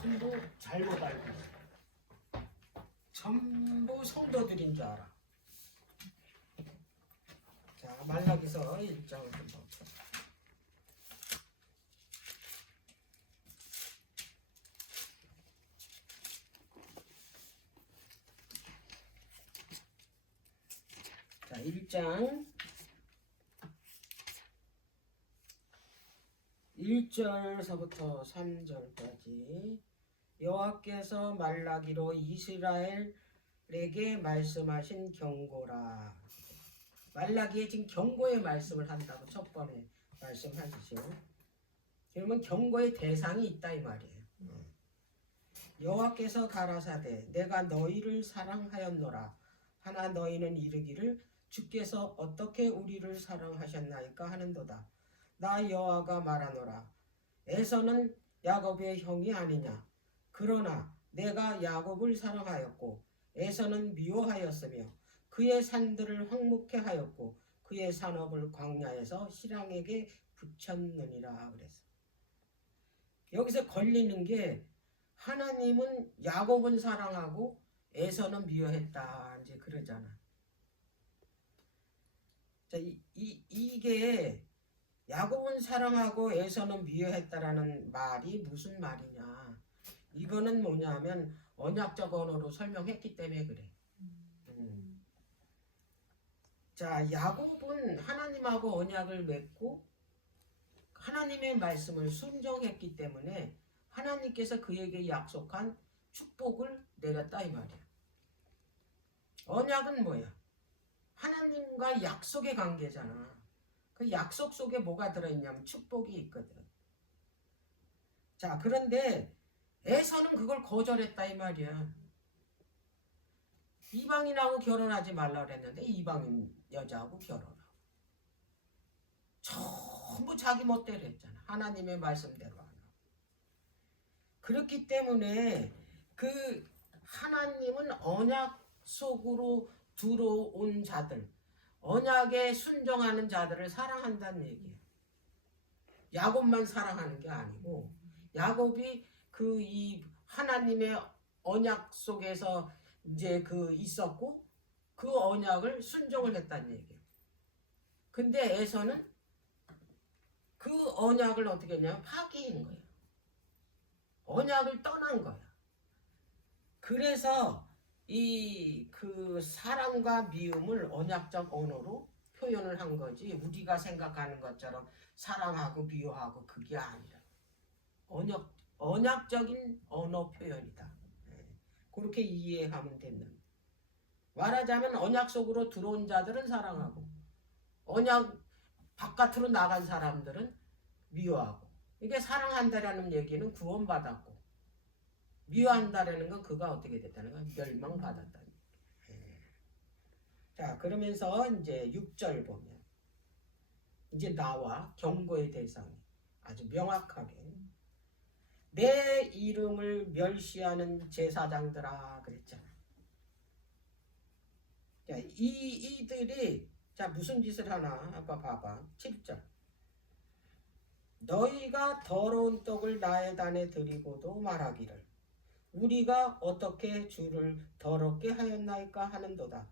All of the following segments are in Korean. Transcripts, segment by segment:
전부 잘못 알고 있어. 전부 성도들인 줄 알아. 자, 말라기서 1장을 좀 봅시다. 자, 1장 1절서부터 3절까지 여호와께서 말라기로 이스라엘에게 말씀하신 경고라. 말라기에 지금 경고의 말씀을 한다고 첫 번에 말씀하시죠. 그러면 경고의 대상이 있다 이 말이에요. 여호와께서 가라사대 내가 너희를 사랑하였노라. 하나 너희는 이르기를 주께서 어떻게 우리를 사랑하셨나이까 하는도다. 나 여호와가 말하노라. 에서는 야곱의 형이 아니냐. 그러나 내가 야곱을 사랑하였고 에서는 미워하였으며 그의 산들을 황무케 하였고 그의 산업을 광야에서 실랑에게 붙였느니라 그랬어. 여기서 걸리는 게 하나님은 야곱은 사랑하고 에서는 미워했다 이제 그러잖아. 자, 이게 야곱은 사랑하고 에서는 미워했다라는 말이 무슨 말이냐. 이거는 뭐냐면 언약적 언어로 설명했기 때문에 그래. 자, 야곱은 하나님하고 언약을 맺고 하나님의 말씀을 순종했기 때문에 하나님께서 그에게 약속한 축복을 내렸다 이 말이야. 언약은 뭐야? 하나님과 약속의 관계잖아. 그 약속 속에 뭐가 들어있냐면 축복이 있거든. 자, 그런데 에서는 그걸 거절했다 이 말이야. 이방인하고 결혼하지 말라 그랬는데 이방인 여자하고 결혼하고 전부 자기 멋대로 했잖아. 하나님의 말씀대로 안 하고. 그렇기 때문에 그 하나님은 언약 속으로 들어온 자들, 언약에 순종하는 자들을 사랑한다는 얘기예요. 야곱만 사랑하는 게 아니고 야곱이 그 이 하나님의 언약 속에서 이제 그 있었고 그 언약을 순종을 했다는 얘기예요. 근데 에서는 그 언약을 어떻게 했냐면 파기한 거예요. 언약을 떠난 거야. 그래서 이 그 사랑과 미움을 언약적 언어로 표현을 한 거지 우리가 생각하는 것처럼 사랑하고 미워하고 그게 아니라 언약적인 언어 표현이다. 그렇게 이해하면 됩니다. 말하자면 언약 속으로 들어온 자들은 사랑하고 언약 바깥으로 나간 사람들은 미워하고. 이게 사랑한다라는 얘기는 구원받았고 미워한다라는 건 그가 어떻게 됐다는 거야? 멸망받았다는 얘기. 자, 그러면서 이제 6절 보면 이제 나와 경고의 대상이 아주 명확하게 내 이름을 멸시하는 제사장들아 그랬잖아. 자, 이들이 자 무슨 짓을 하나 아까 봐봐. 7절 너희가 더러운 떡을 나의 단에 드리고도 말하기를 우리가 어떻게 주를 더럽게 하였나이까 하는도다.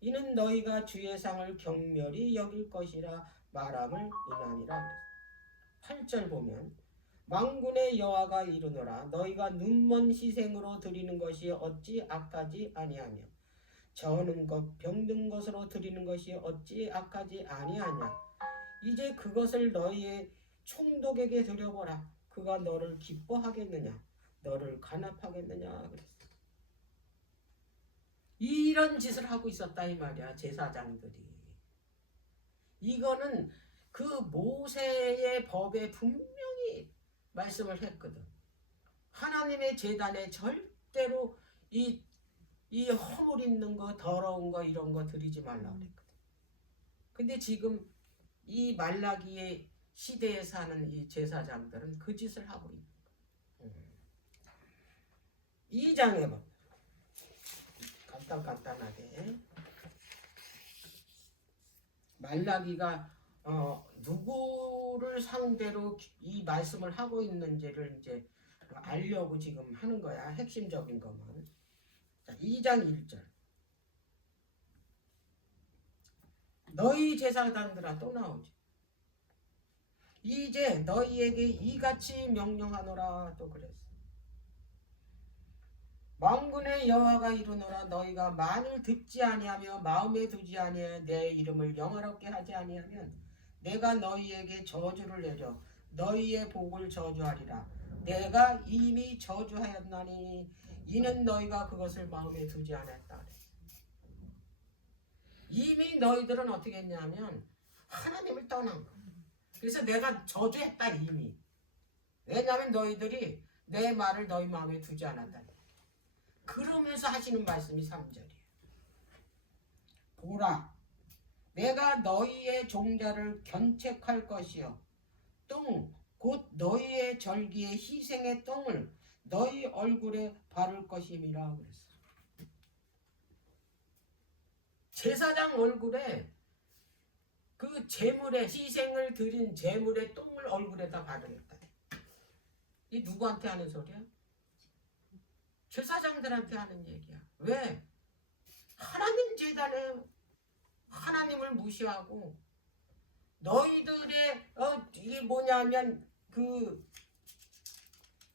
이는 너희가 주의 상을 경멸히 여길 것이라 말함을 인하니라. 8절 보면 만군의 여호와가 이르노라 너희가 눈먼 희생으로 드리는 것이 어찌 악하지 아니하며 저는 것 병든 것으로 드리는 것이 어찌 악하지 아니하냐. 이제 그것을 너희의 총독에게 드려보라. 그가 너를 기뻐하겠느냐 너를 간합하겠느냐 그랬어. 이런 짓을 하고 있었다 이 말이야 제사장들이. 이거는 그 모세의 법에 분명히 말씀을 했거든. 하나님의 제단에 절대로 이 허물 있는 거 더러운 거 이런 거 드리지 말라 그랬거든. 근데 지금 이 말라기의 시대에 사는 이 제사장들은 그 짓을 하고 있는 거야. 2장에 봐. 간단하게 말라기가 누구를 상대로 이 말씀을 하고 있는지를 이제 알려고 지금 하는 거야. 핵심적인 것만. 자, 2장 1절. 너희 제사장들아, 또 나오지. 이제 너희에게 이같이 명령하노라, 또 그랬어. 만군의 여호와가 이르노라, 너희가 만일 듣지 아니하며 마음에 두지 아니하여 내 이름을 영화롭게 하지 아니하면 내가 너희에게 저주를 내려 너희의 복을 저주하리라. 내가 이미 저주하였나니 이는 너희가 그것을 마음에 두지 않았다. 이미 너희들은 어떻게 했냐면 하나님을 떠난 거야. 그래서 내가 저주했다 이미. 왜냐하면 너희들이 내 말을 너희 마음에 두지 않았다. 그러면서 하시는 말씀이 3절이에요. 보라, 내가 너희의 종자를 견책할 것이요 똥, 곧 너희의 절기의 희생의 똥을 너희 얼굴에 바를 것임이라 그랬어. 제사장 얼굴에 그 제물의 희생을 드린 제물의 똥을 얼굴에다 바르겠다. 이 누구한테 하는 소리야? 제사장들한테 하는 얘기야. 왜? 하나님 제단에 하나님을 무시하고 너희들의 이게 뭐냐면 그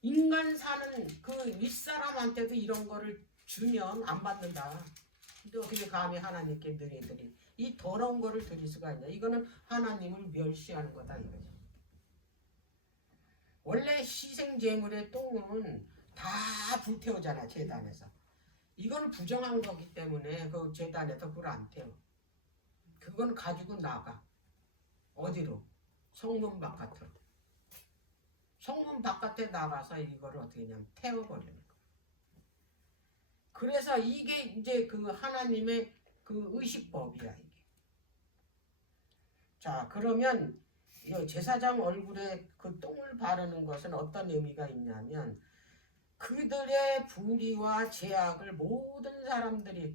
인간 사는 그 윗사람한테도 이런 거를 주면 안 받는다. 근데 어떻게 감히 하나님께 너희들이 이 더러운 거를 드릴 수가 있냐. 이거는 하나님을 멸시하는 거다 이거지. 원래 희생 제물의 똥은 다 불태우잖아 제단에서. 이건 부정한 거기 때문에 그 제단에서 불 안 태워. 그건 가지고 나가. 어디로? 성문 바깥으로. 성문 바깥에 나가서 이거를 어떻게 하냐면 태워버리는 거야. 그래서 이게 이제 그 하나님의 그 의식법이야 이게. 자, 그러면 이 제사장 얼굴에 그 똥을 바르는 것은 어떤 의미가 있냐면 그들의 불의와 죄악을 모든 사람들이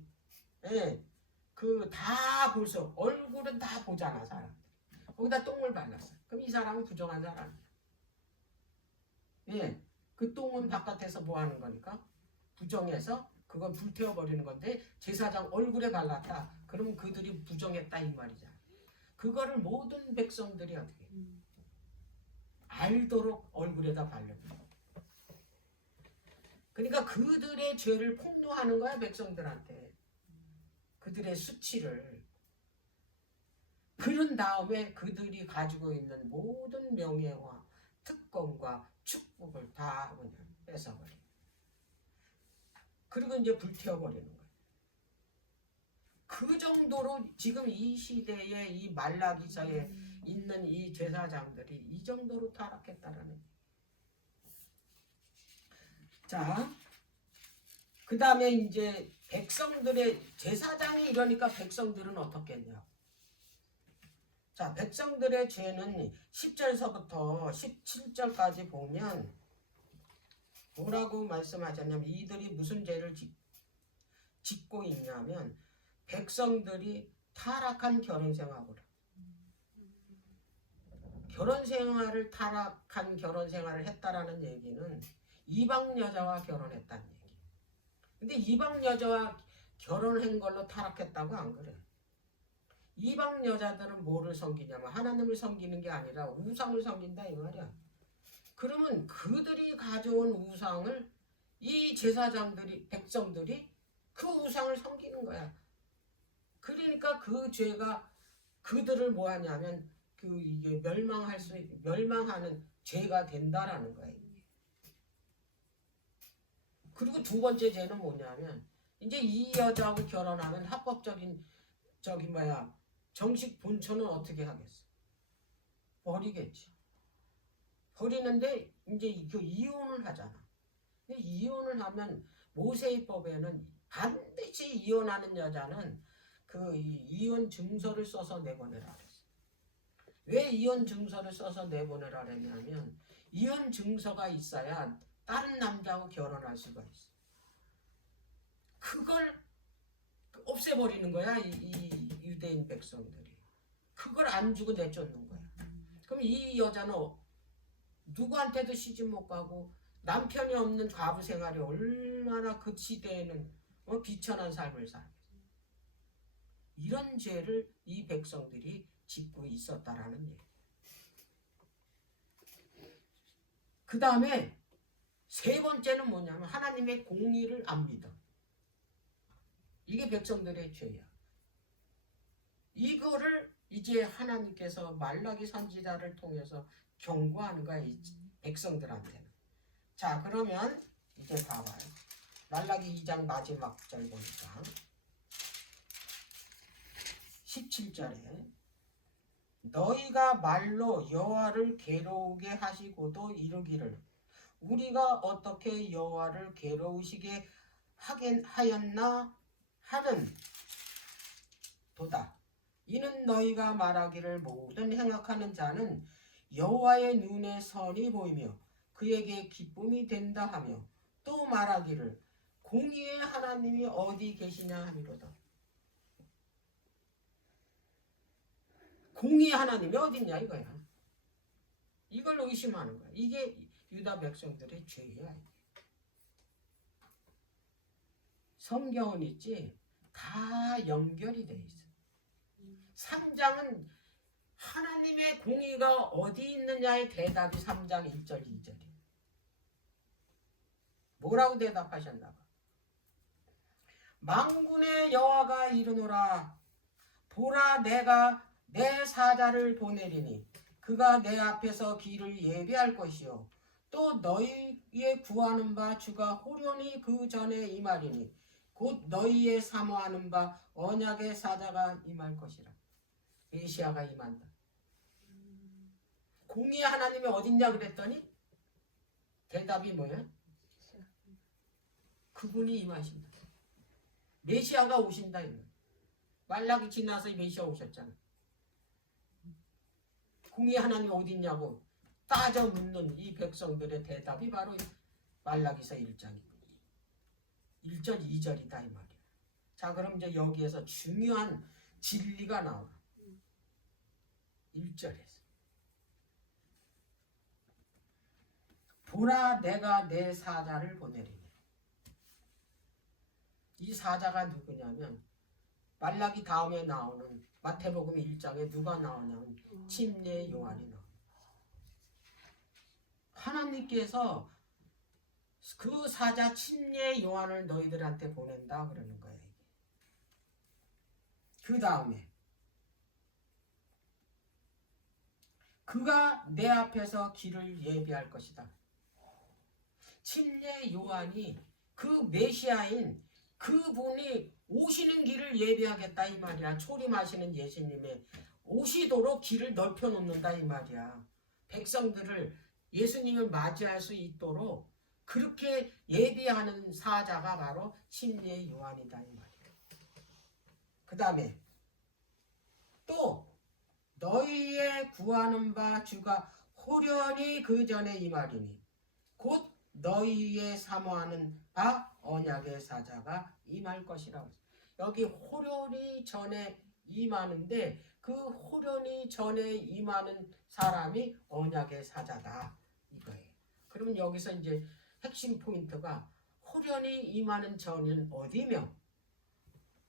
그 다 볼 수 얼굴은 다 보잖아 사람. 거기다 똥을 발랐어. 그럼 이 사람은 부정한 사람이야. 예, 그 똥은 바깥에서 뭐 하는 거니까 부정해서 그걸 불태워버리는 건데 제사장 얼굴에 발랐다. 그러면 그들이 부정했다 이 말이잖아. 그거를 모든 백성들이 어떻게 알도록 얼굴에다 바르는 거야. 그러니까 그들의 죄를 폭로하는 거야 백성들한테. 그들의 수치를. 그런 다음에 그들이 가지고 있는 모든 명예와 특권과 축복을 다 뺏어버려. 그리고 이제 불태워버리는 거예요. 그 정도로 지금 이 시대에 이 말라기서에 있는 이 제사장들이 이 정도로 타락했다라는 거예요. 자, 그 다음에 이제 백성들의 제사장이 이러니까 백성들은 어떻겠냐. 자, 백성들의 죄는 10절서부터 17절까지 보면 뭐라고 말씀하셨냐면 이들이 무슨 죄를 짓고 있냐면 백성들이 타락한 결혼생활을 타락한 결혼생활을 했다라는 얘기는 이방 여자와 결혼했다는 얘기. 근데 이방 여자와 결혼한 걸로 타락했다고 안 그래. 이방 여자들은 뭐를 섬기냐면 하나님을 섬기는 게 아니라 우상을 섬긴다 이 말이야. 그러면 그들이 가져온 우상을 이 제사장들이 백성들이 그 우상을 섬기는 거야. 그러니까 그 죄가 그들을 뭐 하냐면 그 이게 멸망하는 죄가 된다라는 거야. 그리고 두 번째 죄는 뭐냐면 이제 이 여자하고 결혼하면 합법적인 정식 본처는 어떻게 하겠어? 버리겠지. 버리는데 이제 그 이혼을 하잖아. 근데 이혼을 하면 모세의법에는 반드시 이혼하는 여자는 그 이혼 증서를 써서 내보내라 그랬어. 왜 이혼 증서를 써서 내보내라 그랬냐면 이혼 증서가 있어야 다른 남자하고 결혼할 수가 있어. 그걸 없애버리는 거야 이 유대인 백성들이. 그걸 안 주고 내쫓는 거야. 그럼 이 여자는 누구한테도 시집 못 가고 남편이 없는 과부 생활이 얼마나 그 시대에는 비천한 삶을 살고 이런 죄를 이 백성들이 짓고 있었다라는 얘기. 그 다음에 세 번째는 뭐냐면 하나님의 공의를 안 믿어. 이게 백성들의 죄야. 이거를 이제 하나님께서 말라기 선지자를 통해서 경고하는 거야, 이 백성들한테는. 자, 그러면 이제 봐봐요. 말라기 2장 마지막 절 보니까 17절에 너희가 말로 여호와를 괴로우게 하시고도 이르기를 우리가 어떻게 여호와를 괴로우시게 하였나 하는 도다. 이는 너희가 말하기를 모든 행악하는 자는 여호와의 눈에 선이 보이며 그에게 기쁨이 된다 하며 또 말하기를 공의의 하나님이 어디 계시냐 하미로다. 공의의 하나님이 어딨냐 이거야. 이걸 의심하는 거야. 이게 유다 백성들의 죄야. 성경은 있지 다 연결이 돼 있어. 3장은 하나님의 공의가 어디 있느냐의 대답이 3장 1절 2절이에요. 뭐라고 대답하셨나 봐. 만군의 여호와가 이르노라 보라 내가 내 사자를 보내리니 그가 내 앞에서 길을 예비할 것이요 또 너희의 구하는 바 주가 호련히 그 전에 임하리니 곧 너희의 사모하는 바 언약의 사자가 임할 것이라. 메시아가 임한다. 공의의 하나님이 어딨냐 그랬더니 대답이 뭐야? 그분이 임하신다. 메시아가 오신다. 말라기 지나서 메시아 오셨잖아. 공의의 하나님이 어딨냐고 따져 묻는 이 백성들의 대답이 바로 말라기서 1장 1절 2절이다 이 말이야. 자, 그럼 이제 여기에서 중요한 진리가 나와. 1절에서 보라 내가 내 사자를 보내리니. 이 사자가 누구냐면 말라기 다음에 나오는 마태복음 1장에 누가 나오냐면 침례 요한이 나옵니다. 하나님께서 그 사자 침례 요한을 너희들한테 보낸다 그러는 거예요. 그 다음에 그가 내 앞에서 길을 예비할 것이다. 침례 요한이 그 메시아인 그분이 오시는 길을 예비하겠다 이 말이야. 초림하시는 예수님의 오시도록 길을 넓혀 놓는다 이 말이야. 백성들을 예수님을 맞이할 수 있도록 그렇게 예비하는 사자가 바로 침례 요한이다 이 말이야. 그 다음에 또 너희의 구하는 바 주가 호련히 그 전에 임하리니 곧 너희의 사모하는 바 언약의 사자가 임할 것이라고. 여기 호련히 전에 임하는데 그 호련히 전에 임하는 사람이 언약의 사자다 이거예요. 그러면 여기서 이제 핵심 포인트가 호련히 임하는 전은 어디며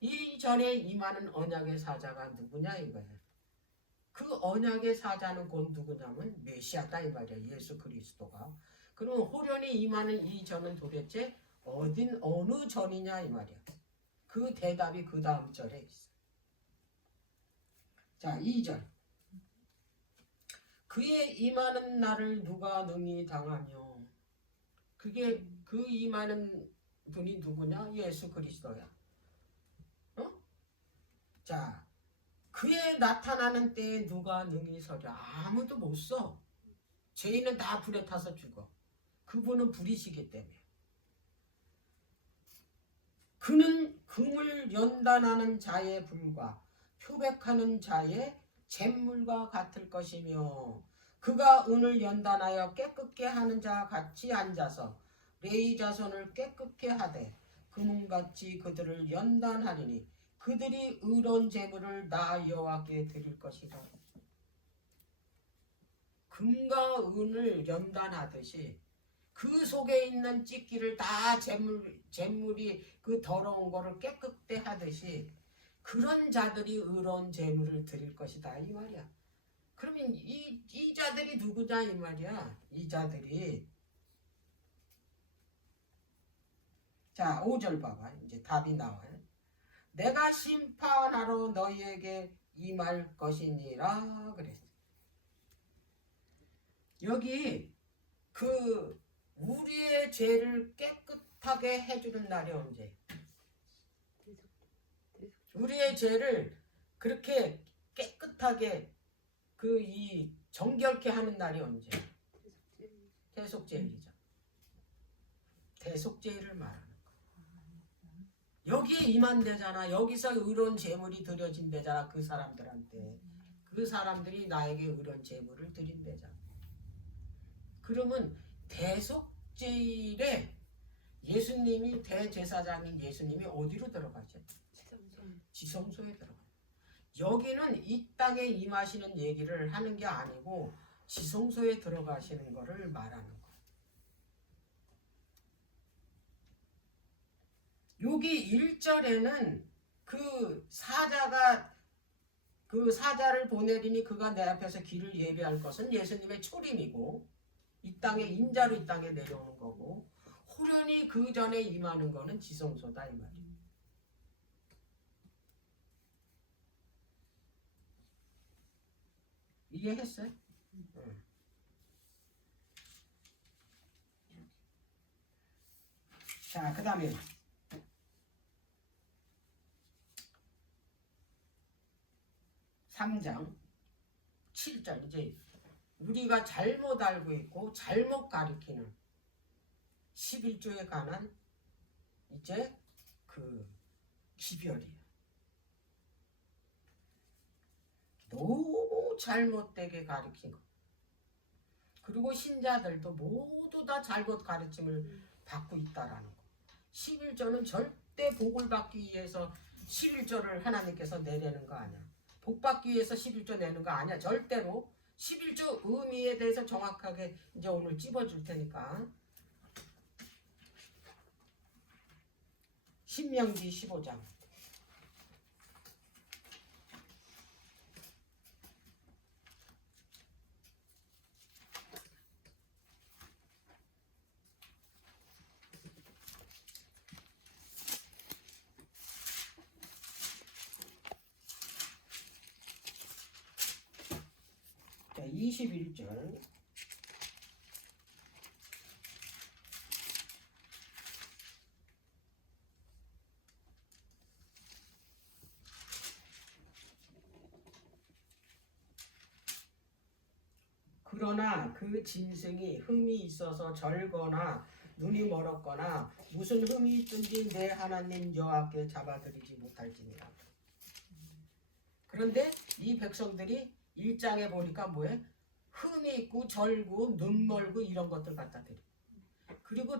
이 전에 임하는 언약의 사자가 누구냐 이거예요. 그 언약의 사자는 곧 누구냐면 메시아다 이 말이야. 예수 그리스도가. 그러면 호련히 임하는 이 전은 도대체 어느 전이냐 이 말이야. 그 대답이 그 다음 절에 있어. 자, 2절. 그의 임하는 날을 누가 능히 당하며. 그게 그 임하는 분이 누구냐? 예수 그리스도야. 자, 그의 나타나는 때에 누가 능히 서랴. 아무도 못 서. 죄인은 다 불에 타서 죽어. 그분은 불이시기 때문에. 그는 금을 연단하는 자의 불과 표백하는 자의 잿물과 같을 것이며 그가 은을 연단하여 깨끗게 하는 자 같이 앉아서 레위 자손을 깨끗게 하되 금은같이 그들을 연단하리니 그들이 의로운 제물을 나 여호와께 드릴 것이다. 금과 은을 연단하듯이 그 속에 있는 찌끼를 다 재물이 그 더러운 거를 깨끗게 하듯이 그런 자들이 의로운 재물을 드릴 것이다 이 말이야. 그러면 이 자들이 누구냐 이 말이야. 이 자들이 자 5절 봐봐. 이제 답이 나와요. 내가 심판하러 너희에게 임할 것이니라 그랬어. 여기 그 우리의 죄를 깨끗하게 해주는 날이 언제? 우리의 죄를 그렇게 깨끗하게 그 이 정결케 하는 날이 언제? 대속죄일이죠. 대속죄일을 말하는 거야. 여기에 임한대잖아. 여기서 의로운 제물이 드려진대잖아. 그 사람들한테. 그 사람들이 나에게 의로운 제물을 드린대잖아. 그러면 대속죄일에 예수님이 대제사장인 예수님이 어디로 들어가죠? 지성소에 들어가요. 여기는 이 땅에 임하시는 얘기를 하는 게 아니고 지성소에 들어가시는 거를 말하는 거예요. 여기 1절에는 그 사자를 보내리니 그가 내 앞에서 길을 예비할 것은 예수님의 초림이고 이 땅에 인자로 이 땅에 내려오는 거고 호련히 그 전에 임하는 거는 지성소다 이 말이에요. 이해했어요? 자, 그 다음에 3장 7절 이제 우리가 잘못 알고 있고 잘못 가리키는 11조에 관한 이제 그 기별이에요. 너무 잘못되게 가르친 거. 그리고 신자들도 모두 다 잘못 가르침을 받고 있다라는 거. 11조는 절대 복을 받기 위해서 11조를 하나님께서 내려는 거 아니야. 복 받기 위해서 11조 내는 거 아니야. 절대로 11조 의미에 대해서 정확하게 이제 오늘 찝어줄 테니까. 신명기 15장. 자, 21절. 그러나 그 짐승이 흠이 있어서 절거나 눈이 멀었거나 무슨 흠이 있든지 내 하나님 여호와께 잡아들이지 못할지니라. 그런데 이 백성들이 1장에 보니까 뭐해? 흠이 있고 절고 눈 멀고 이런 것들 갖다 드려. 그리고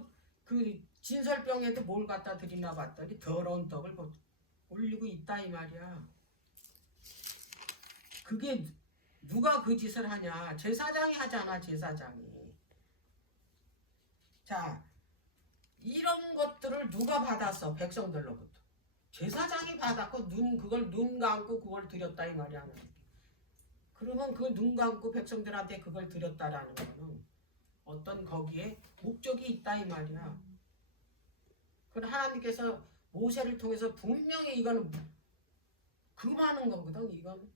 그 진설병에도 뭘 갖다 드리나 봤더니 더러운 떡을 올리고 있다 이 말이야. 그게 누가 그 짓을 하냐? 제사장이 하잖아, 제사장이. 자, 이런 것들을 누가 받았어? 백성들로부터. 제사장이 받았고 그걸 눈 감고 그걸 드렸다 이 말이야. 그러면 그 눈 감고 백성들한테 그걸 드렸다라는 거는 어떤 거기에 목적이 있다 이 말이야. 그럼 하나님께서 모세를 통해서 분명히 이거는 금하는 거거든. 이건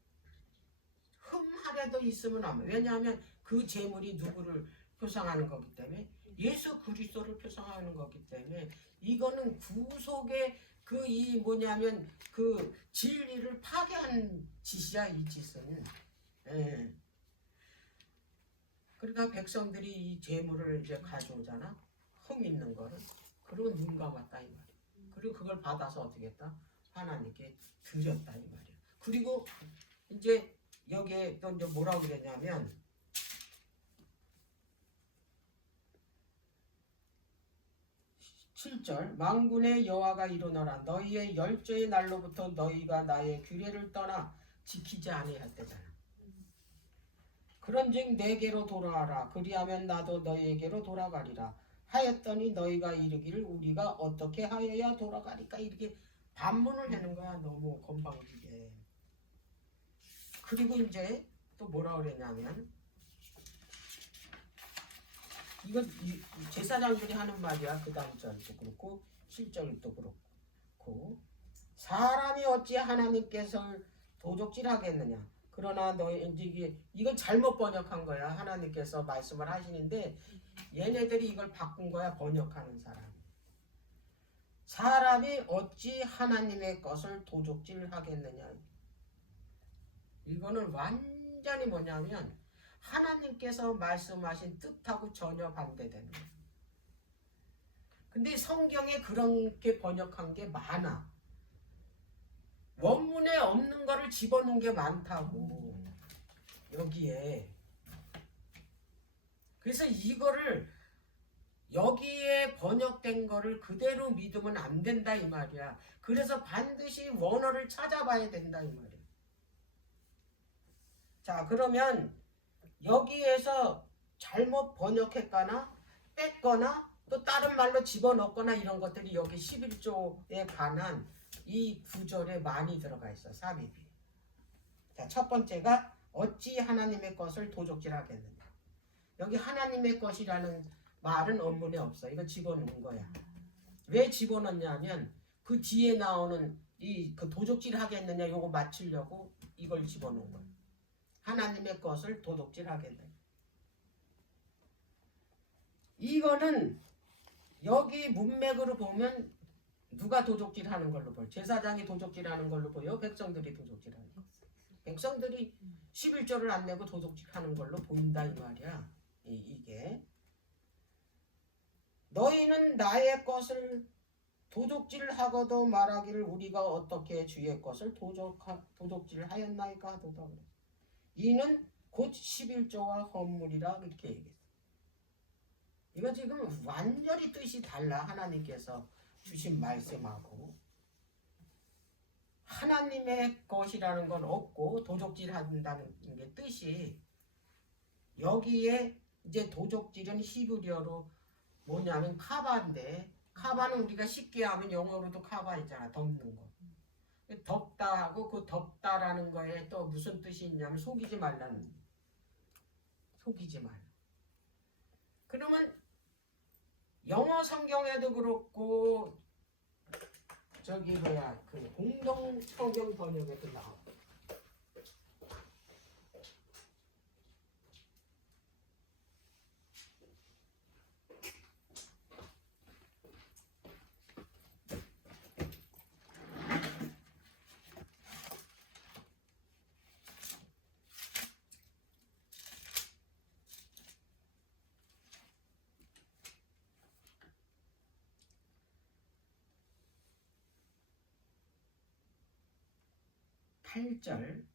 흠하려도 있으면 안 돼. 왜냐하면 그 제물이 누구를 표상하는 거기 때문에 예수 그리스도를 표상하는 거기 때문에 이거는 구속의 그 이 뭐냐면 그 진리를 파괴한 짓이야 이 짓은. 예. 그러니까 백성들이 이 제물을 이제 가져오잖아. 흠 있는 거를. 그리고 눈 감았다 이 말이야. 그리고 그걸 받아서 어떻게 했다? 하나님께 드렸다 이 말이야. 그리고 이제 여기에 또 이제 뭐라고 그랬냐면 7절 만군의 여호와가 이르노라 너희의 열조의 날로부터 너희가 나의 규례를 떠나 지키지 아니할 때잖아. 그런즉 내게로 돌아와라 그리하면 나도 너희에게로 돌아가리라. 하였더니 너희가 이르기를 우리가 어떻게 하여야 돌아가리까 이렇게 반문을 하는 거야. 너무 건방지게. 그리고 이제 또 뭐라 그랬냐면 이건 제사장들이 하는 말이야. 그 다음 절도 그렇고 7절도 그렇고 사람이 어찌 하나님께서 도적질하겠느냐. 그러나 너희 이제 이건 잘못 번역한 거야. 하나님께서 말씀을 하시는데 얘네들이 이걸 바꾼 거야. 번역하는 사람. 사람이 어찌 하나님의 것을 도적질하겠느냐. 이거는 완전히 뭐냐면 하나님께서 말씀하신 뜻하고 전혀 반대되는 거예요. 근데 성경에 그렇게 번역한 게 많아. 원문에 없는 거를 집어넣은 게 많다고. 여기에. 그래서 이거를 여기에 번역된 거를 그대로 믿으면 안 된다 이 말이야. 그래서 반드시 원어를 찾아봐야 된다 이 말이야. 자, 그러면 여기에서 잘못 번역했거나 뺐거나 또 다른 말로 집어넣거나 이런 것들이 여기 11조에 관한 이 구절에 많이 들어가 있어. 삽입이. 자, 첫 번째가 어찌 하나님의 것을 도적질하겠느냐. 여기 하나님의 것이라는 말은 원문에 없어. 이거 집어넣은 거야. 왜 집어넣냐면 그 뒤에 나오는 이 그 도적질 하겠느냐 요거 맞추려고 이걸 집어넣은 거야. 하나님의 것을 도둑질 하겠네. 이거는 여기 문맥으로 보면 누가 도둑질 하는 걸로 보여? 제사장이 도둑질 하는 걸로 보여? 백성들이 도둑질 하는 거? 백성들이 11조를 안 내고 도둑질 하는 걸로 보인다 이 말이야. 이게 너희는 나의 것을 도둑질하고도 말하기를 우리가 어떻게 주의 것을 도둑질하였나이까 하도다 그래. 이는 곧 11조와 헌물이라 이렇게 얘기했어. 이거 지금 완전히 뜻이 달라. 하나님께서 주신 말씀하고 하나님의 것이라는 건 없고 도적질한다는 게 뜻이 여기에 이제 도적질은 히브리어로 뭐냐면 카바인데 카바는 우리가 쉽게 하면 영어로도 카바 있잖아. 덮는 거. 덮다 하고 그 덮다라는 거에 또 무슨 뜻이 있냐면 속이지 말라는 속이지 말라. 그러면 영어 성경에도 그렇고 저기 뭐야 그 공동 성경 번역에도 나와. 8절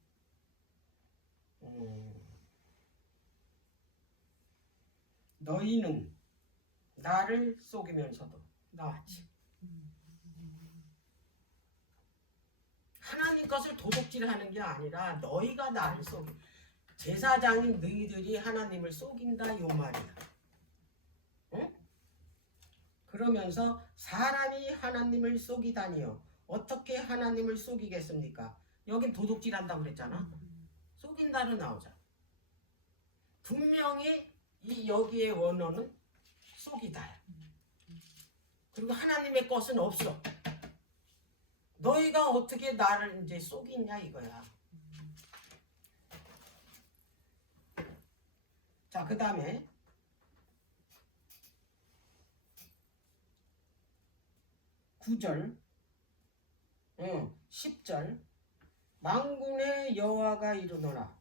너희는 나를 속이면서도 나왔지. 하나님 것을 도둑질하는 게 아니라 너희가 나를 속이 제사장인 너희들이 하나님을 속인다 요 말이야. 응? 그러면서 사람이 하나님을 속이다니요. 어떻게 하나님을 속이겠습니까? 여긴 도둑질한다고 그랬잖아. 속인다로 나오자. 분명히 이 여기의 원어는 속이다야. 그리고 하나님의 것은 없어. 너희가 어떻게 나를 이제 속이냐 이거야. 자, 그 다음에 9절 10절 만군의 여호와가 이르노라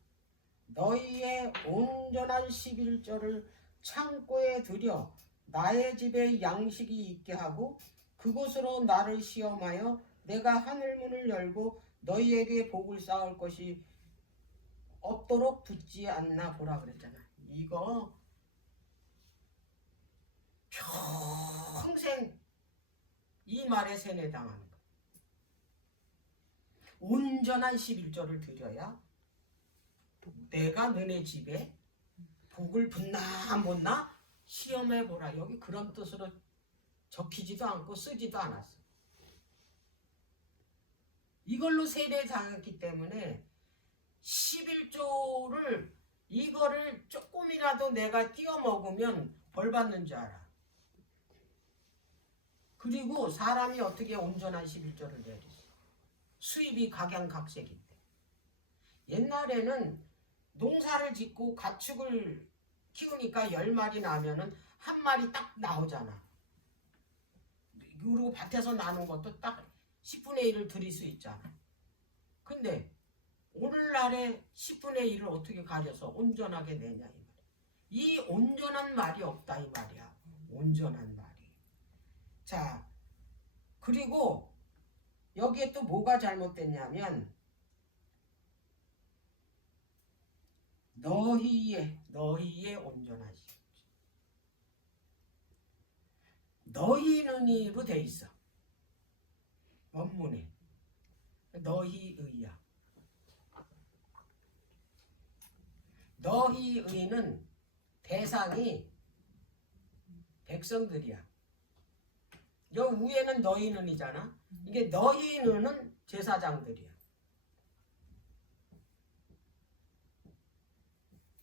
너희의 온전한 11조를 창고에 들여 나의 집에 양식이 있게 하고 그곳으로 나를 시험하여 내가 하늘문을 열고 너희에게 복을 쌓을 것이 없도록 붙지 않나 보라 그랬잖아. 이거 평생 이 말에 세뇌당하는 거야. 온전한 11조를 드려야 내가 너네 집에 복을 붙나 안 붙나 시험해보라. 여기 그런 뜻으로 적히지도 않고 쓰지도 않았어. 이걸로 세례당했기 때문에 11조를 이거를 조금이라도 내가 띄어먹으면 벌 받는 줄 알아. 그리고 사람이 어떻게 온전한 11조를 내리지? 수입이 각양각색인데. 옛날에는 농사를 짓고 가축을 키우니까 10마리 나면은 한 마리 딱 나오잖아. 그리고 밭에서 나는 것도 딱 10분의 1을 드릴 수 있잖아. 근데 오늘날에 10분의 1을 어떻게 가려서 온전하게 내냐 이 말이야. 이 온전한 말이 없다 이 말이야. 온전한 말이. 자, 그리고 여기에 또 뭐가 잘못됐냐면 너희의 온전한 시. 너희는이로 돼 있어. 원문에 너희의야. 너희의는 대상이 백성들이야. 여 위에는 너희는이잖아. 이게 너희는은 제사장들이야.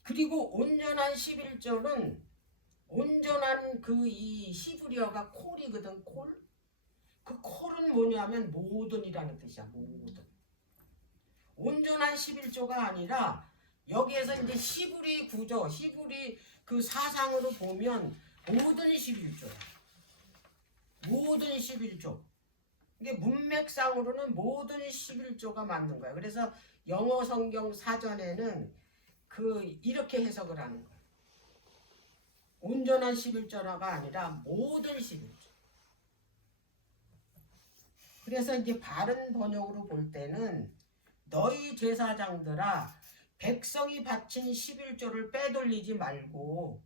그리고 온전한 11조는 온전한 그 이 히브리어가 콜이거든. 콜. 그 콜은 뭐냐면 모든이라는 뜻이야. 모든. 온전한 11조가 아니라 여기에서 이제 히브리 구조, 히브리 그 사상으로 보면 모든 11조야. 모든 11조. 이게 문맥상으로는 모든 11조가 맞는 거야. 그래서 영어 성경 사전에는 이렇게 해석을 하는 거야. 온전한 11조가 아니라 모든 11조. 그래서 이제 바른 번역으로 볼 때는 너희 제사장들아 백성이 바친 11조를 빼돌리지 말고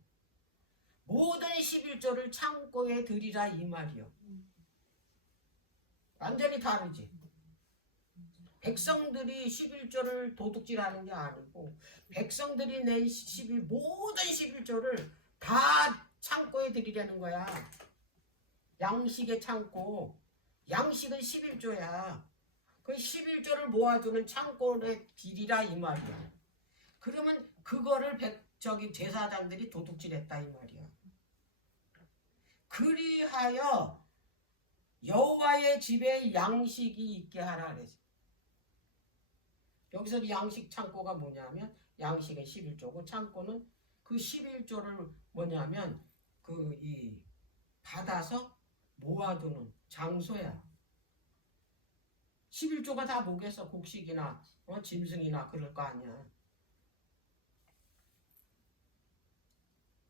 모든 11조를 창고에 드리라 이 말이요. 완전히 다르지. 백성들이 11조를 도둑질하는 게 아니고 백성들이 낸 모든 11조를 다 창고에 드리려는 거야. 양식의 창고. 양식은 11조야. 그 11조를 모아두는 창고에 드리라 이 말이야. 그러면 그거를 제사장들이 도둑질했다 이 말이야. 그리하여 여호와의 집에 양식이 있게 하라 그랬어. 여기서 양식 창고가 뭐냐면 양식은 11조고 창고는 그 11조를 뭐냐면 받아서 모아두는 장소야. 11조가 다 뭐겠어? 곡식이나 짐승이나 그럴 거 아니야.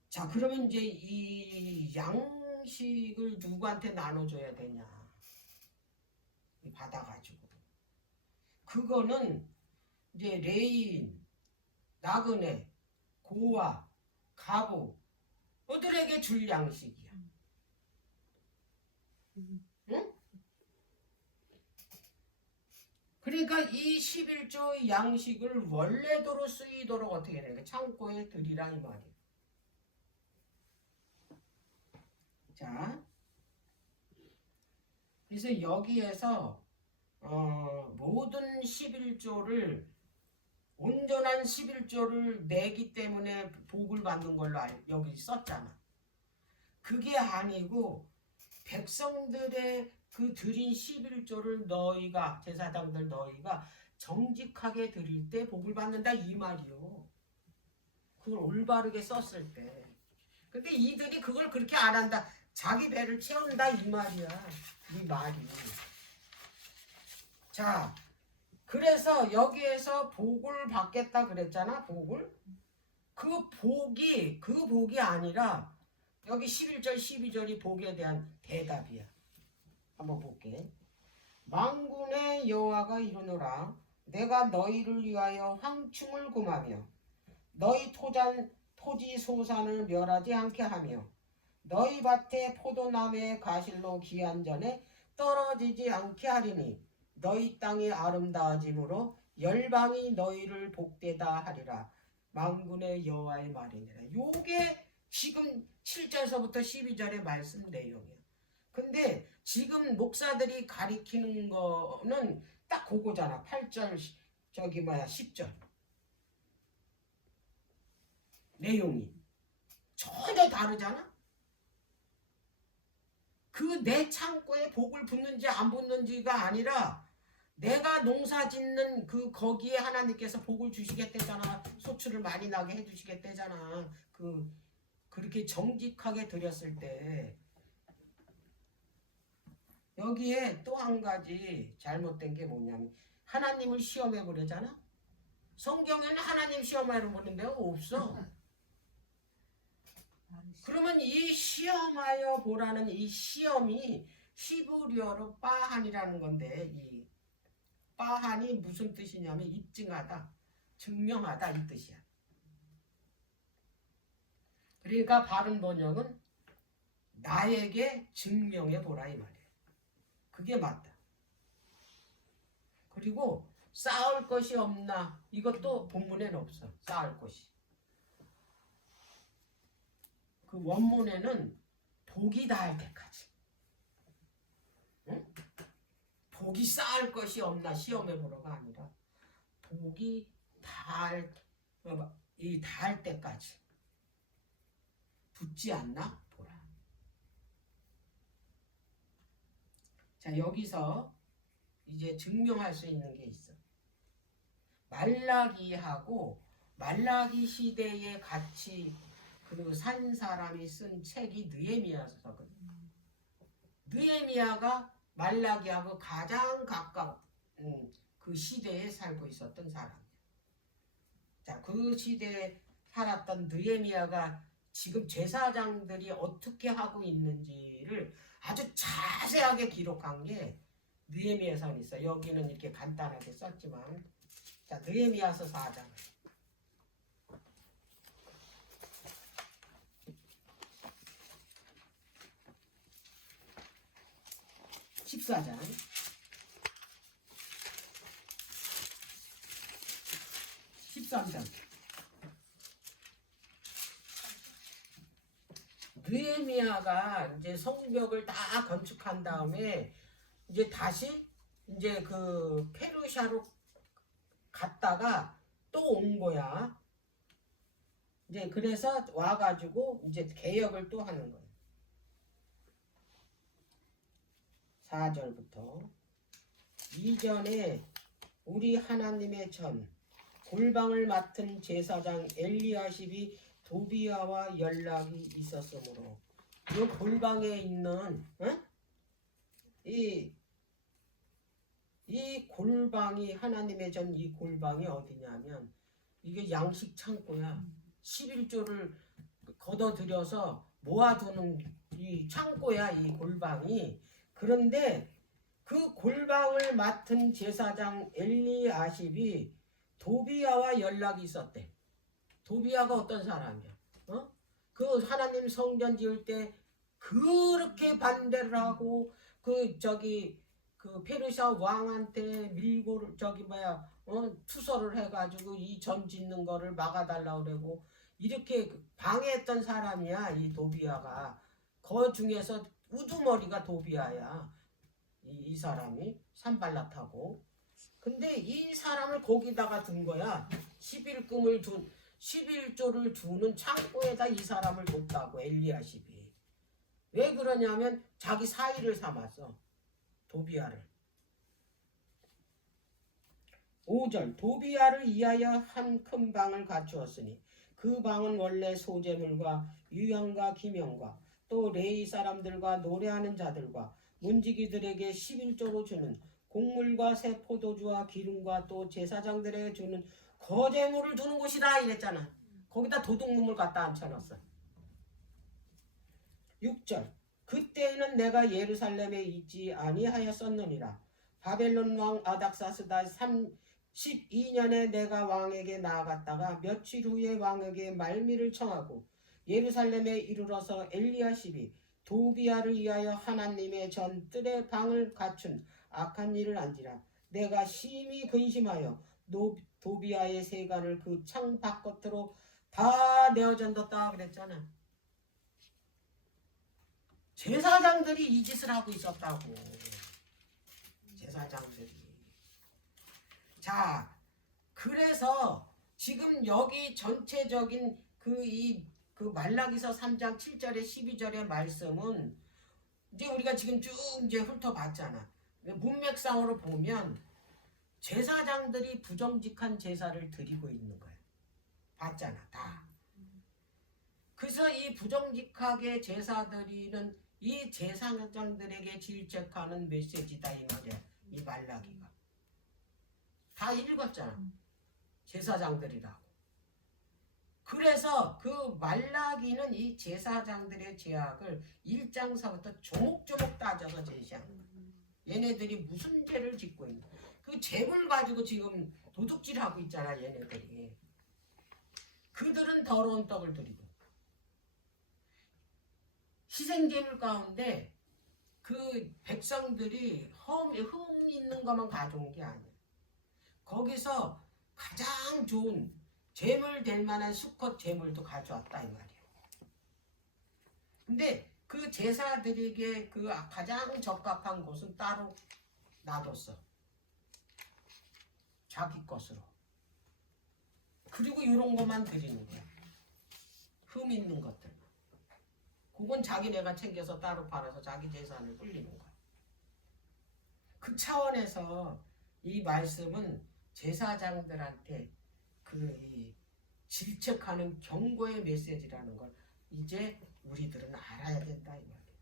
자, 그러면 이제 이 양식을 누구한테 나눠줘야 되냐? 받아가지고. 그거는 이제 레인, 나그네, 고아, 가보, 그들에게 줄 양식이야. 응? 그러니까 이 11조 양식을 원래대로 쓰이도록 어떻게 되냐? 창고에 드리라 이 말이야. 자, 그래서 여기에서 모든 11조를 온전한 11조를 내기 때문에 복을 받는 걸로 여기 썼잖아. 그게 아니고 백성들의 그 드린 11조를 너희가 제사장들 너희가 정직하게 드릴 때 복을 받는다 이 말이요. 그걸 올바르게 썼을 때. 근데 이들이 그걸 그렇게 안 한다. 자기 배를 채운다 이 말이야. 이 말이. 자, 그래서 여기에서 복을 받겠다 그랬잖아. 복을. 그 복이 아니라 여기 11절 12절이 복에 대한 대답이야. 한번 볼게. 만군의 여호와가 이르노라 내가 너희를 위하여 황충을 금하며 너희 토지 소산을 멸하지 않게 하며 너희 밭에 포도나무의 가실로 기한 전에 떨어지지 않게 하리니 너희 땅이 아름다워짐으로 열방이 너희를 복되다 하리라. 만군의 여호와의 말이니라. 요게 지금 7절서부터 12절의 말씀 내용이야. 근데 지금 목사들이 가리키는 거는 딱 그거잖아. 8절 10절 내용이 전혀 다르잖아. 그 내 창고에 복을 붓는지 안 붓는지가 아니라 내가 농사 짓는 그 거기에 하나님께서 복을 주시겠대잖아. 소출을 많이 나게 해주시겠대잖아. 그렇게 정직하게 드렸을 때. 여기에 또 한 가지 잘못된 게 뭐냐면 하나님을 시험해 보려잖아. 성경에는 하나님 시험해 보는 데가 없어. 그러면 이 시험하여 보라는 이 시험이 히브리어로 빠한이라는 건데, 이 빠한이 무슨 뜻이냐면 입증하다, 증명하다 이 뜻이야. 그러니까 바른 번역은 나에게 증명해 보라 이 말이야. 그게 맞다. 그리고 쌓을 것이 없나, 이것도 본문에는 없어. 쌓을 것이. 그 원문에는 복이 닿을 때까지. 응? 복이 쌓을 것이 없나 시험해 보러가 아니라 복이 닿을 때까지 붙지 않나 보라. 자, 여기서 이제 증명할 수 있는 게 있어. 말라기하고 말라기 시대에 같이 그 산 사람이 쓴 책이 느헤미야서거든. 느헤미야가 말라기하고 가장 가까운 그 시대에 살고 있었던 사람이야. 자, 그 시대에 살았던 느헤미야가 지금 제사장들이 어떻게 하고 있는지를 아주 자세하게 기록한 게 느헤미야서에 있어. 여기는 이렇게 간단하게 썼지만, 자, 느헤미야서 4장. 14장 13장. 느헤미야가 이제 성벽을 다 건축한 다음에 이제 다시 이제 그 페르시아로 갔다가 또 온 거야. 이제 그래서 와가지고 이제 개혁을 또 하는 거야. 4절부터 이전에 우리 하나님의 전 골방을 맡은 제사장 엘리야십이 도비야와 연락이 있었으므로 이 골방에 있는 이 골방이 하나님의 전 이 골방이 어디냐면 이게 양식 창고야. 11조를 걷어들여서 모아두는 이 창고야 이 골방이. 그런데 그 골방을 맡은 제사장 엘리야십이 도비야와 연락이 있었대. 도비야가 어떤 사람이야? 그 하나님 성전 지을 때 그렇게 반대를 하고 그 페르시아 왕한테 밀고 투서를 해가지고 이 전 짓는 거를 막아달라고 그러고 이렇게 방해했던 사람이야 이 도비야가. 그 중에서 우두머리가 도비야야. 이 사람이 산발랏하고. 근데 이 사람을 거기다가 둔 거야. 11조를 두는 창고에다 이 사람을 뒀다고 엘리야십이. 왜 그러냐면 자기 사위를 삼았어. 도비야를. 5절 도비야를 위하여 한 큰 방을 갖추었으니 그 방은 원래 소재물과 유형과 기명과 또 레위 사람들과 노래하는 자들과 문지기들에게 11조로 주는 곡물과 새 포도주와 기름과 또 제사장들에게 주는 거제물을 두는 곳이다 이랬잖아. 거기다 도둑놈을 갖다 앉혀놨어. 6절 그때에는 내가 예루살렘에 있지 아니하였었느니라. 바벨론 왕 아닥사스다 12년에 내가 왕에게 나아갔다가 며칠 후에 왕에게 말미를 청하고 예루살렘에 이르러서 엘리야십이 도비야를 위하여 하나님의 전 뜰의 방을 갖춘 악한 일을 안지라. 내가 심히 근심하여 도비야의 세간을 그 창 바깥으로 다 내어전뒀다 그랬잖아. 제사장들이 이 짓을 하고 있었다고. 제사장들이. 자, 그래서 지금 여기 전체적인 그 말라기서 3장 7절에 12절의 말씀은 이제 우리가 지금 쭉 이제 훑어봤잖아. 문맥상으로 보면 제사장들이 부정직한 제사를 드리고 있는 거야. 봤잖아, 다. 그래서 이 부정직하게 제사 드리는 이 제사장들에게 질책하는 메시지다 이 말이야. 이 말라기가. 다 읽었잖아. 제사장들이라고. 그래서 그 말라기는 이 제사장들의 죄악을 1장서부터 조목조목 따져서 제시한 거야. 얘네들이 무슨 죄를 짓고 있는 거야. 그 죄를 가지고 지금 도둑질하고 있잖아, 얘네들이. 그들은 더러운 떡을 드리고 희생제물 가운데 그 백성들이 흠 있는 것만 가져온 게 아니야. 거기서 가장 좋은 제물 될 만한 수컷 제물도 가져왔다 이 말이야. 근데 그 제사들에게 그 가장 적합한 곳은 따로 놔뒀어. 자기 것으로. 그리고 이런 것만 드리는 거야. 흠 있는 것들. 그건 자기네가 챙겨서 따로 팔아서 자기 재산을 불리는 거야. 그 차원에서 이 말씀은 제사장들한테 이 질책하는 경고의 메시지라는 걸 이제 우리들은 알아야 된다 이 말이야.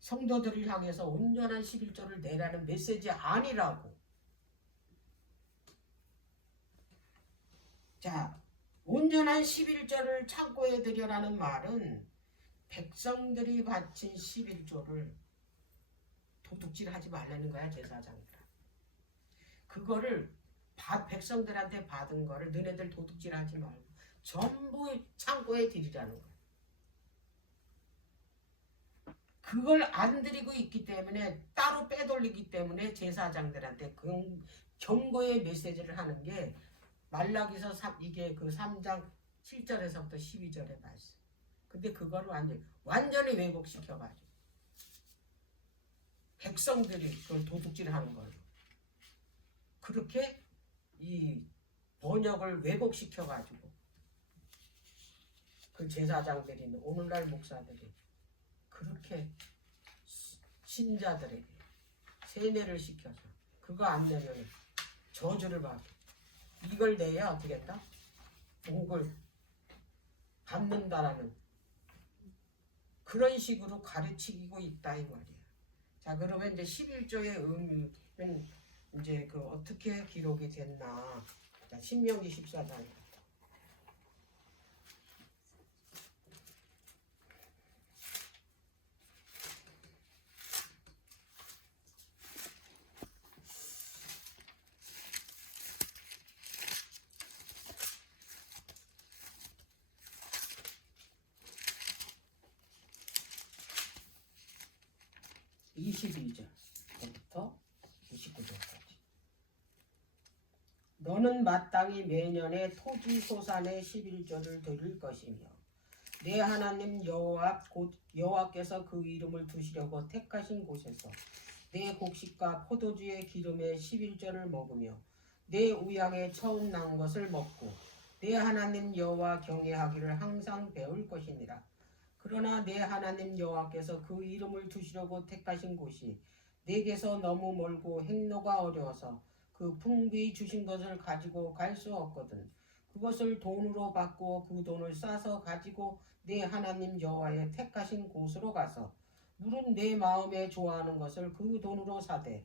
성도들을 향해서 온전한 11조를 내라는 메시지 아니라고. 자, 온전한 11조를 창고에 드려라는 말은 백성들이 바친 11조를 도둑질하지 말라는 거야, 제사장들. 그거를 백성들한테 받은 거를 너네들 도둑질하지 말고 전부 창고에 드리라는 거야. 그걸 안 드리고 있기 때문에 따로 빼돌리기 때문에 제사장들한테 경고의 메시지를 하는 게 말라기서 이게 그 3장 7절에서부터 12절의 말씀. 근데 그걸 완전히 왜곡시켜가지고 백성들이 그걸 도둑질하는 거예요. 그렇게 이 번역을 왜곡시켜가지고 그 제사장들이 오늘날 목사들이 그렇게 신자들에게 세뇌를 시켜서 그거 안 되면 저주를 받고 이걸 내야 어떻게 했다? 복을 받는다라는 그런 식으로 가르치고 있다 이 말이에요. 자, 그러면 이제 11조의 의미는 이제 그 어떻게 기록이 됐나? 자, 신명기 14장. (22절부터) 29절까지. 너는 마땅히 매년에 토지 소산의 11조를 드릴 것이며 내 하나님 여호와 곧 여호와께서 그 이름을 두시려고 택하신 곳에서 내 곡식과 포도주의 기름의 11조를 먹으며 내 우양에 처음 난 것을 먹고 내 하나님 여호와 경외하기를 항상 배울 것이니라. 그러나 내 하나님 여호와께서 그 이름을 두시려고 택하신 곳이 내게서 너무 멀고 행로가 어려워서 그 풍부히 주신 것을 가지고 갈 수 없거든. 그것을 돈으로 바꾸어 그 돈을 싸서 가지고 내 하나님 여호와의 택하신 곳으로 가서 물은 내 마음에 좋아하는 것을 그 돈으로 사되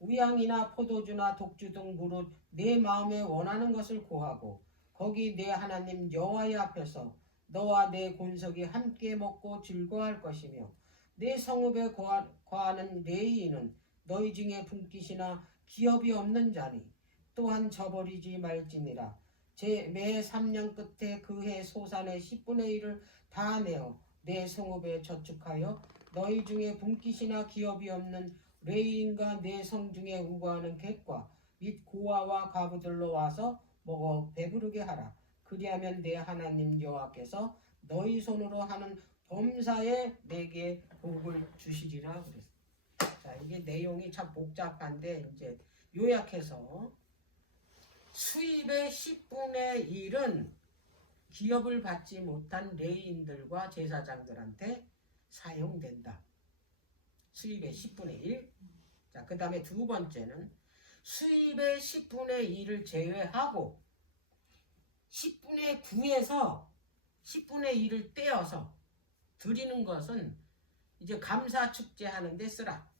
우양이나 포도주나 독주 등 무릇 내 마음에 원하는 것을 구하고 거기 내 하나님 여호와의 앞에서 너와 내 권속이 함께 먹고 즐거워할 것이며 내 성읍에 거하는 레위인은 너희 중에 분깃이나 기업이 없는 자니 또한 저버리지 말지니라. 매 3년 끝에 그 해 소산의 10분의 1을 다 내어 내 성읍에 저축하여 너희 중에 분깃이나 기업이 없는 레위인과 내 성 중에 우거하는 객과 및 고아와 가부들로 와서 먹어 배부르게 하라. 그리하면 내 하나님 여호와께서 너희 손으로 하는 범사에 내게 복을 주시리라 그랬어. 자, 이게 내용이 참 복잡한데 이제 요약해서 수입의 10분의 1은 기업을 받지 못한 레위인들과 제사장들한테 사용된다. 수입의 10분의 1. 자, 그 다음에 두 번째는 수입의 10분의 1을 제외하고 10분의 9에서 10분의 1을 떼어서 드리는 것은 이제 감사 축제 하는데 쓰라.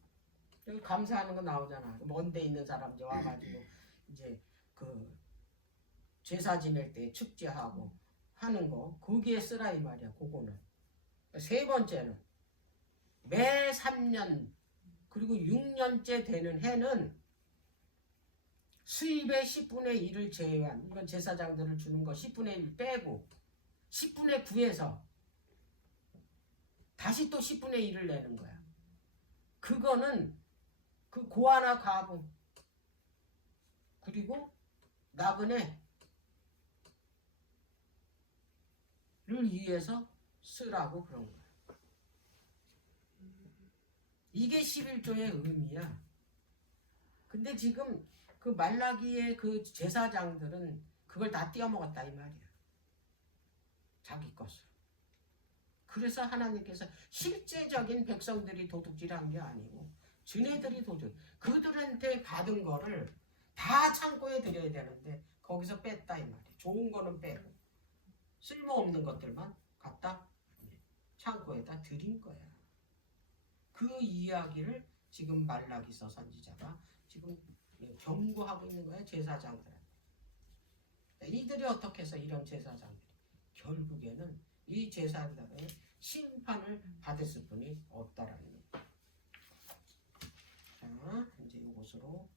여기 감사하는 거 나오잖아. 먼데 있는 사람 이제 와가지고 이제 그 제사 지낼 때 축제하고 하는 거 거기에 쓰라 이 말이야. 그거는. 세 번째는 매 3년 그리고 6년째 되는 해는 수입의 10분의 1을 제외한 이건 제사장들을 주는 거 10분의 1 빼고 10분의 9에서 다시 또 10분의 1을 내는 거야. 그거는 그 고아나 가부 그리고 나그네를 위해서 쓰라고 그런 거야. 이게 11조의 의미야. 근데 지금 그 말라기의 그 제사장들은 그걸 다 띄어먹었다 이 말이야. 자기 것으로. 그래서 하나님께서 실제적인 백성들이 도둑질한 게 아니고 쟤네들이 도둑. 그들한테 받은 거를 다 창고에 들여야 되는데 거기서 뺐다 이 말이야. 좋은 거는 빼고 쓸모없는 것들만 갖다 창고에다 들인 거야. 그 이야기를 지금 말라기서 선지자가 지금 경고하고 있는 거야. 제사장들한테. 이들이 어떻게 해서 이런 제사장들이 결국에는 이 제사장들은 심판을 받을 수뿐이 없다라는 거예요. 자, 이제 이것으로